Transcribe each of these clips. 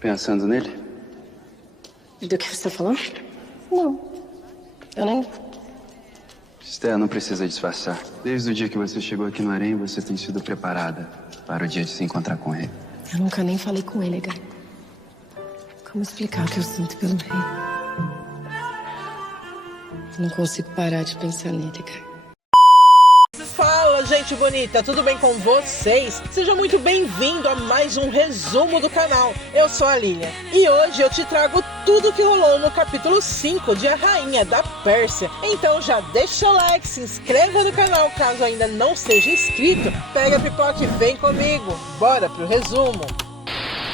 Pensando nele? Do que você tá falando? Não. Eu nem... Esther, não precisa disfarçar. Desde o dia que você chegou aqui no Harém, você tem sido preparada para o dia de se encontrar com ele. Eu nunca nem falei com ele, Guy. Como explicar o que eu sinto pelo rei? Eu não consigo parar de pensar nele, Guy. Fala, gente bonita, tudo bem com vocês? Seja muito bem-vindo a mais um resumo do canal. Eu sou a Lilian e hoje eu te trago tudo que rolou no capítulo 5 de A Rainha da Pérsia. Então já deixa o like, se inscreva no canal caso ainda não seja inscrito. Pega a pipoca e vem comigo. Bora pro resumo.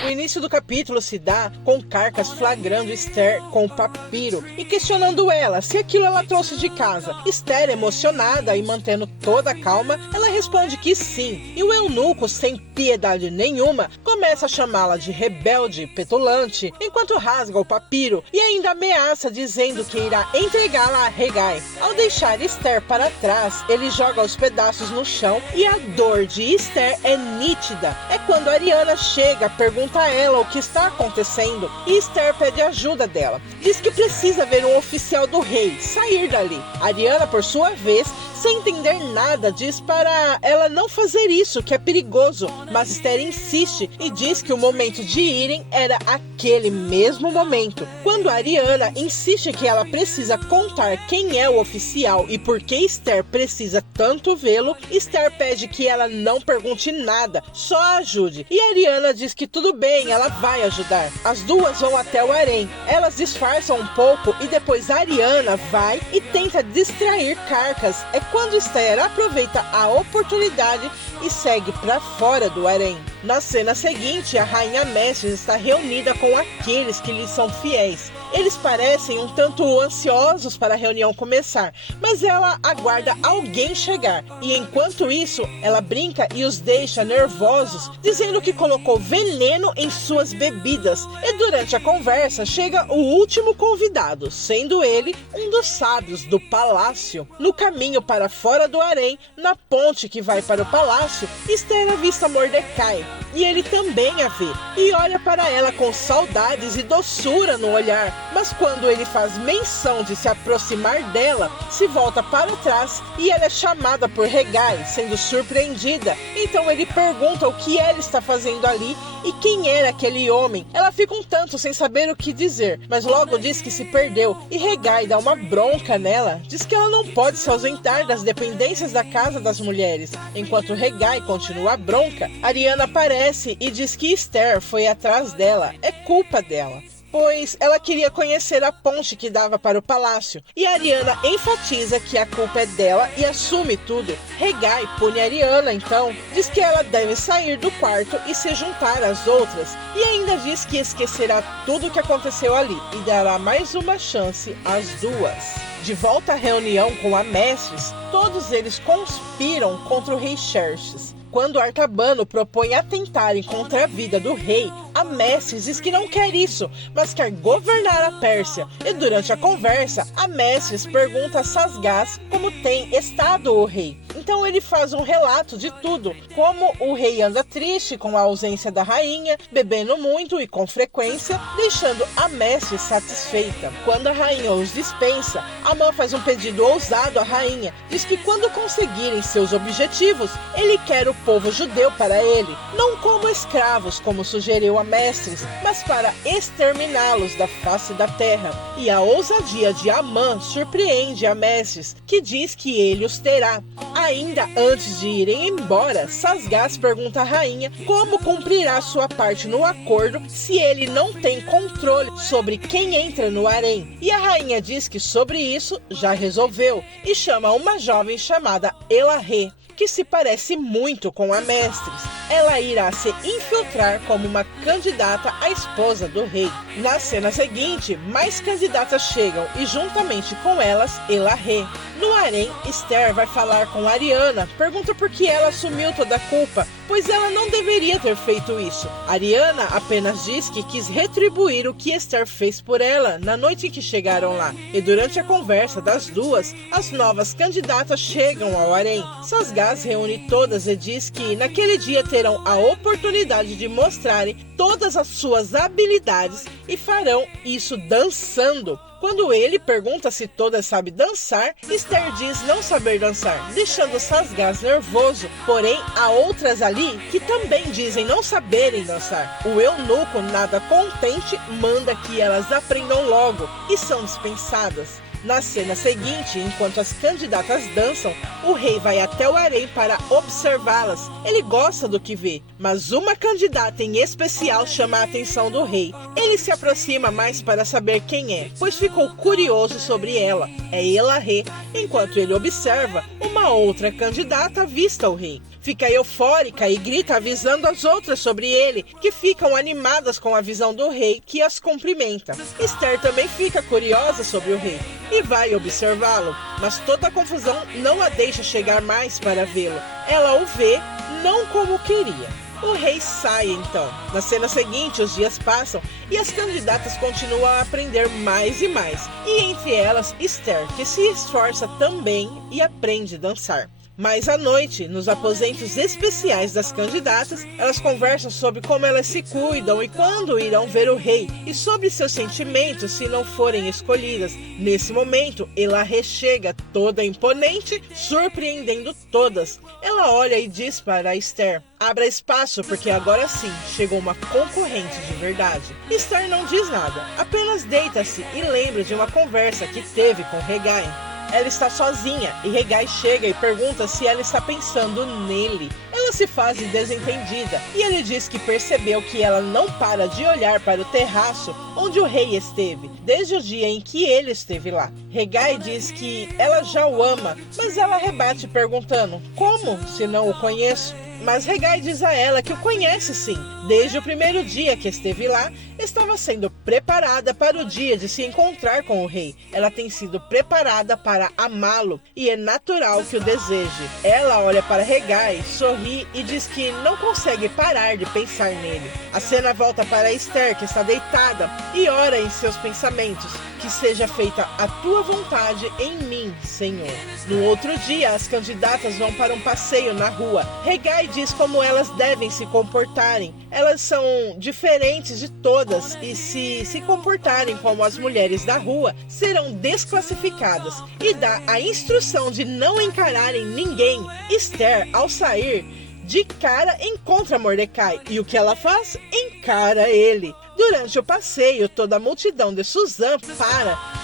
O início do capítulo se dá com Carcas flagrando Esther com o papiro e questionando ela se aquilo ela trouxe de casa. Esther, emocionada e mantendo toda a calma, ela responde que sim. E o eunuco, sem piedade nenhuma, começa a chamá-la de rebelde, petulante, enquanto rasga o papiro e ainda ameaça dizendo que irá entregá-la a Hegai. Ao deixar Esther para trás, ele joga os pedaços no chão e a dor de Esther é nítida. É quando Ariana chega, pergunta a ela o que está acontecendo e Esther pede ajuda dela. Diz que precisa ver um oficial do rei, sair dali. Ariana, por sua vez, sem entender nada, diz para ela não fazer isso, que é perigoso, mas Esther insiste e diz que o momento de irem era aquele mesmo momento. Quando Ariana insiste que ela precisa contar quem é o oficial e por que Esther precisa tanto vê-lo, Esther pede que ela não pergunte nada, só ajude. E Ariana diz que tudo bem, ela vai ajudar. As duas vão até o harém. Elas disfarçam um pouco e depois Ariana vai e tenta distrair Carcas. É quando Esther aproveita a oportunidade e segue para fora do harém. Na cena seguinte, a rainha Mestres está reunida com aqueles que lhe são fiéis. Eles parecem um tanto ansiosos para a reunião começar, mas ela aguarda alguém chegar. E enquanto isso, ela brinca e os deixa nervosos, dizendo que colocou veneno em suas bebidas. E durante a conversa, chega o último convidado, sendo ele um dos sábios do palácio. No caminho para fora do harém, na ponte que vai para o palácio, Esther avista Mordecai. E ele também a vê, e olha para ela com saudades e doçura no olhar. Mas quando ele faz menção de se aproximar dela, se volta para trás e ela é chamada por Hegai, sendo surpreendida. Então ele pergunta o que ela está fazendo ali e quem era aquele homem. Ela fica um tanto sem saber o que dizer, mas logo diz que se perdeu. E Hegai dá uma bronca nela, diz que ela não pode se ausentar das dependências da casa das mulheres. Enquanto Hegai continua a bronca, Ariana aparece e diz que Esther foi atrás dela, é culpa dela, pois ela queria conhecer a ponte que dava para o palácio. E Ariana enfatiza que a culpa é dela e assume tudo. Hegai pune Ariana então, diz que ela deve sair do quarto e se juntar às outras, e ainda diz que esquecerá tudo o que aconteceu ali e dará mais uma chance às duas. De volta à reunião com a Mestres, todos eles conspiram contra o rei Xerxes. Quando Artabano propõe atentarem contra a vida do rei, a Mestres diz que não quer isso, mas quer governar a Pérsia. E durante a conversa, a Mestres pergunta a Sasgás como tem estado o rei. Então ele faz um relato de tudo, como o rei anda triste com a ausência da rainha, bebendo muito e com frequência, deixando a Mestres satisfeita. Quando a rainha os dispensa, Amã faz um pedido ousado à rainha, diz que quando conseguirem seus objetivos, ele quer o povo judeu para ele, não como escravos, como sugeriu a Mestres, mas para exterminá-los da face da terra. E a ousadia de Amã surpreende a Mestres, que diz que ele os terá. Ainda antes de irem embora, Sasgás pergunta à rainha como cumprirá sua parte no acordo se ele não tem controle sobre quem entra no harém. E a rainha diz que sobre isso já resolveu e chama uma jovem chamada Elahe, que se parece muito com a Mestres. Ela irá se infiltrar como uma candidata à esposa do rei. Na cena seguinte, mais candidatas chegam e juntamente com elas, Elahe. No harém, Esther vai falar com Ariana, pergunta por que ela assumiu toda a culpa, pois ela não deveria ter feito isso. Ariana apenas diz que quis retribuir o que Esther fez por ela na noite em que chegaram lá. E durante a conversa das duas, as novas candidatas chegam ao harém. Sasgás reúne todas e diz que naquele dia terão a oportunidade de mostrarem todas as suas habilidades e farão isso dançando. Quando ele pergunta se todas sabem dançar, Esther diz não saber dançar, deixando Sasgás nervoso. Porém, há outras ali que também dizem não saberem dançar. O eunuco, nada contente, manda que elas aprendam logo e são dispensadas. Na cena seguinte, enquanto as candidatas dançam, o rei vai até o harém para observá-las. Ele gosta do que vê, mas uma candidata em especial chama a atenção do rei. Ele se aproxima mais para saber quem é, pois ficou curioso sobre ela. É Elahe. Enquanto ele observa, uma outra candidata avista o rei. Fica eufórica e grita avisando as outras sobre ele, que ficam animadas com a visão do rei, que as cumprimenta. Esther também fica curiosa sobre o rei e vai observá-lo, mas toda a confusão não a deixa chegar mais para vê-lo. Ela o vê não como queria. O rei sai então. Na cena seguinte, os dias passam e as candidatas continuam a aprender mais e mais. E entre elas, Esther, que se esforça também e aprende a dançar. Mas à noite, nos aposentos especiais das candidatas, elas conversam sobre como elas se cuidam e quando irão ver o rei, e sobre seus sentimentos se não forem escolhidas. Nesse momento, Elahe chega toda imponente, surpreendendo todas. Ela olha e diz para Esther: abra espaço, porque agora sim, chegou uma concorrente de verdade. Esther não diz nada, apenas deita-se e lembra de uma conversa que teve com Hegai. Ela está sozinha e Hegai chega e pergunta se ela está pensando nele. Ela se faz de desentendida e ele diz que percebeu que ela não para de olhar para o terraço onde o rei esteve, desde o dia em que ele esteve lá. Hegai diz que ela já o ama, mas ela rebate perguntando: como, se não o conheço? Mas Hegai diz a ela que o conhece sim. Desde o primeiro dia que esteve lá, estava sendo preparada para o dia de se encontrar com o rei. Ela tem sido preparada para amá-lo e é natural que o deseje. Ela olha para Hegai, sorri e diz que não consegue parar de pensar nele. A cena volta para Esther, que está deitada e ora em seus pensamentos: que seja feita a tua vontade em mim, Senhor. No outro dia, as candidatas vão para um passeio na rua. Hegai diz como elas devem se comportarem. Elas são diferentes de todas e se comportarem como as mulheres da rua, serão desclassificadas, e dá a instrução de não encararem ninguém. Esther, ao sair, de cara encontra Mordecai e o que ela faz? Encara ele. Durante o passeio, toda a multidão de Suzã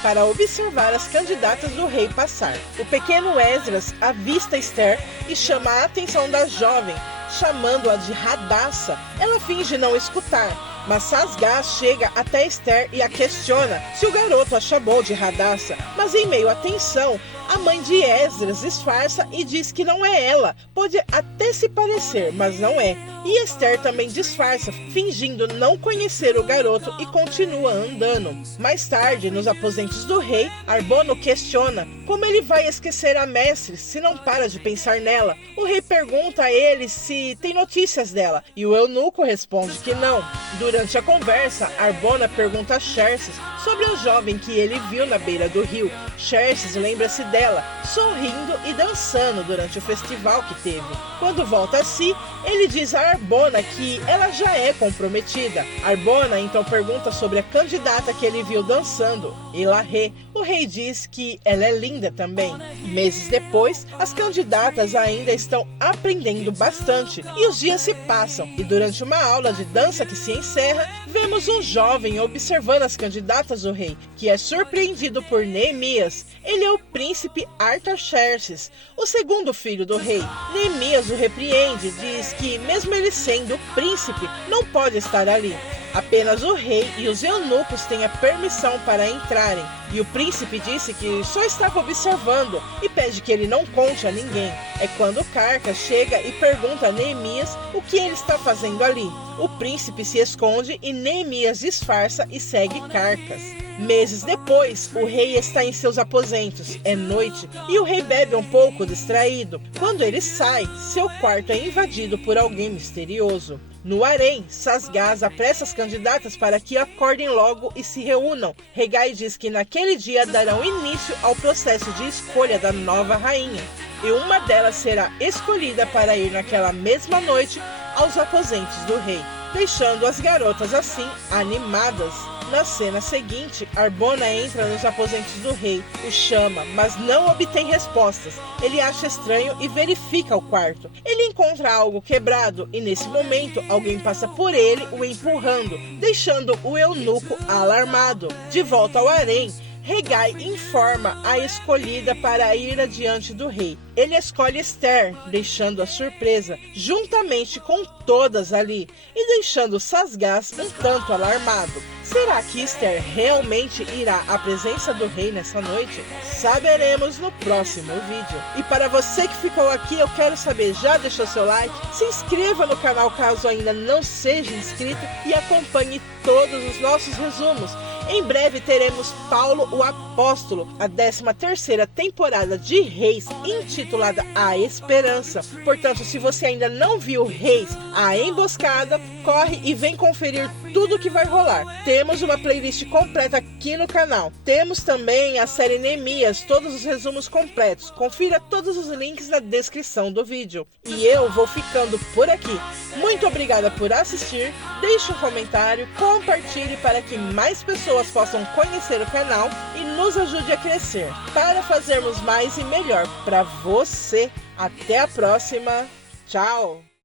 para observar as candidatas do rei passar. O pequeno Esdras avista Esther e chama a atenção da jovem, chamando-a de Hadassah. Ela finge não escutar, mas Sasgás chega até Esther e a questiona se o garoto a chamou de Hadassah. Mas em meio à tensão, a mãe de Esdras disfarça e diz que não é ela. Pode até se parecer, mas não é. E Esther também disfarça, fingindo não conhecer o garoto e continua andando. Mais tarde, nos aposentos do rei, Arbono questiona como ele vai esquecer a mestre se não para de pensar nela. O rei pergunta a ele se tem notícias dela e o eunuco responde que não. Durante a conversa, Arbona pergunta a Xerxes sobre a jovem que ele viu na beira do rio. Xerxes lembra-se dela, sorrindo e dançando durante o festival que teve. Quando volta a si, ele diz a Arbona que ela já é comprometida. Arbona então pergunta sobre a candidata que ele viu dançando, Elahe. O rei diz que ela é linda também. Meses depois, as candidatas ainda estão aprendendo bastante e os dias se passam. E durante uma aula de dança que se encerra, vemos um jovem observando as candidatas do rei, que é surpreendido por Neemias. Ele é o príncipe Artaxerxes, o segundo filho do rei. Neemias o repreende, diz que mesmo ele sendo príncipe, não pode estar ali. Apenas o rei e os eunucos têm a permissão para entrarem. E o príncipe disse que só estava observando e pede que ele não conte a ninguém. É quando Carcas chega e pergunta a Neemias o que ele está fazendo ali. O príncipe se esconde e Neemias disfarça e segue Carcas. Meses depois, o rei está em seus aposentos. É noite e o rei bebe um pouco distraído. Quando ele sai, seu quarto é invadido por alguém misterioso. No harém, Sasgás apressa as candidatas para que acordem logo e se reúnam. Hegai diz que naquele dia darão início ao processo de escolha da nova rainha. E uma delas será escolhida para ir naquela mesma noite aos aposentos do rei, deixando as garotas assim animadas. Na cena seguinte, Arbona entra nos aposentos do rei, o chama, mas não obtém respostas. Ele acha estranho e verifica o quarto. Ele encontra algo quebrado e nesse momento alguém passa por ele, o empurrando, deixando o eunuco alarmado. De volta ao harém, Hegai informa a escolhida para ir adiante do rei. Ele escolhe Esther, deixando-a surpresa, juntamente com todas ali, e deixando Sasgás um tanto alarmado. Será que Esther realmente irá à presença do rei nessa noite? Saberemos no próximo vídeo. E para você que ficou aqui, eu quero saber, já deixou seu like? Se inscreva no canal caso ainda não seja inscrito e acompanhe todos os nossos resumos. Em breve teremos Paulo o Apóstolo, a 13ª temporada de Reis, intitulada A Esperança. Portanto, se você ainda não viu Reis, a Emboscada, corre e vem conferir tudo que vai rolar. Temos uma playlist completa aqui no canal. Temos também a série Neemias, todos os resumos completos. Confira todos os links na descrição do vídeo. E eu vou ficando por aqui. Muito obrigada por assistir, deixe um comentário, compartilhe para que mais pessoas possam conhecer o canal e nos ajude a crescer, para fazermos mais e melhor para você. Até a próxima. Tchau!